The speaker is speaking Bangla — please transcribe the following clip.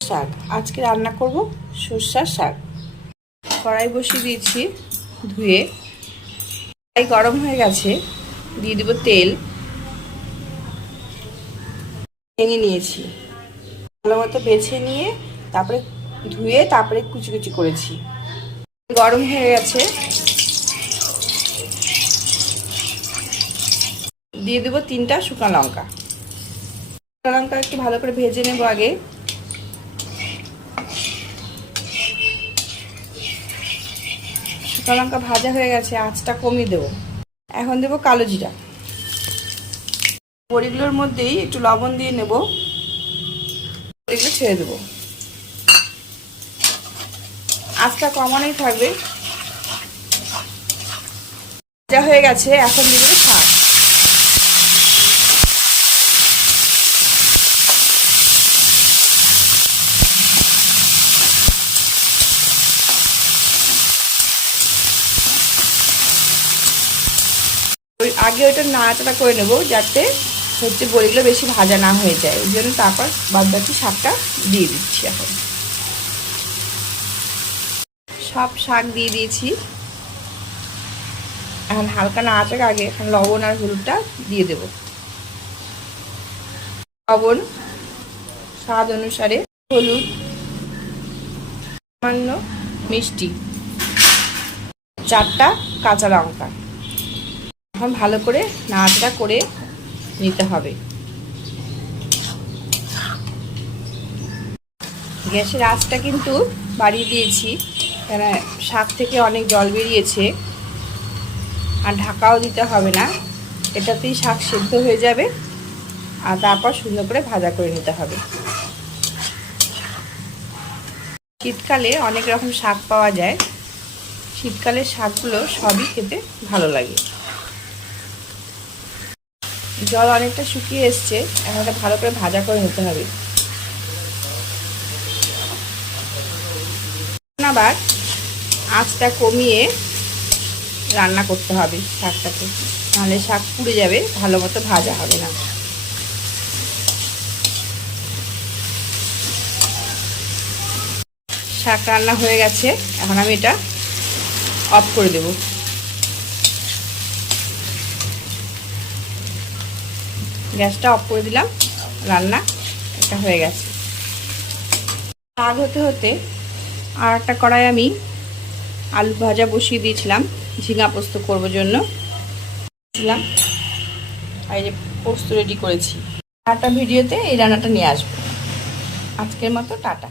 শাক আজকে রান্না করব সর্ষার শাক। কড়াই বসিয়ে দিয়েছি ধুয়ে, কড়াই গরম হয়ে গেছে, দিয়ে দেব তেল। ভেঙে নিয়েছি, ভালো মতো বেছে নিয়ে তারপরে ধুয়ে তারপরে কুচি কুচি করেছি। গরম হয়ে গেছে, দিয়ে দেবো 3টা শুকনো লঙ্কা। শুকনো লঙ্কা একটু ভালো করে ভেজে নেব আগে। শুকনো লঙ্কা ভাজা হয়ে গেছে, আঁচটা কমিয়ে দেবো। এখন দেবো কালো জিরা। বড়িগুলোর মধ্যেই একটু লবণ দিয়ে নেব, বড়িগুলো ছেড়ে দেবো। আঁচটা কমানোই থাকবে। ভাজা হয়ে গেছে, এখন দিয়ে দেবো শাক। আগে ওইটা নাড়াচাড়া করে নেব, যাতে বড়িগুলো বেশি ভাজা না হয়ে যায়। ওই জন্য তারপর বাদ বাকি শাকটা দিয়ে দিচ্ছি। এখন সব শাক দিয়ে দিয়েছি। এখন হালকা নাড়াচাড়া আগে এখন লবণ আর হলুদটা দিয়ে দেব। লবণ স্বাদ অনুসারে, হলুদ, সামান্য মিষ্টি, 4টা কাঁচা লঙ্কা। এখন ভালো করে নাড়াচাড়া করে নিতে হবে। গ্যাসের আঁচটা কিন্তু বাড়িয়ে দিয়েছি, কেন শাক থেকে অনেক জল বেরিয়েছে। আর ঢাকাও দিতে হবে না, এটাতেই শাক সেদ্ধ হয়ে যাবে। আর তারপর সুন্দর করে ভাজা করে নিতে হবে। শীতকালে অনেক রকম শাক পাওয়া যায়, শীতকালের শাকগুলো সবই খেতে ভালো লাগে। জল অনেকটা শুকিয়ে এসছে, এখন এটা ভালো করে ভাজা করে নিতে হবে। আবার আঁচটা কমিয়ে রান্না করতে হবে শাকটাকে, নাহলে শাক পুড়ে যাবে, ভালো মতো ভাজা হবে না। শাক রান্না হয়ে গেছে, এখন আমি এটা অফ করে দেব। গ্যাসটা অফ করে দিলাম, রান্না এটা হয়ে গেছে। শাক হতে হতে আর একটা কড়াই আমি আলু ভাজা বসিয়ে দিয়েছিলাম, ঝিঙা পোস্ত করবার জন্য। আর এই যে পোস্ত রেডি করেছি। একটা ভিডিওতে এই রান্নাটা নিয়ে আসবো। আজকের মতো টাটা।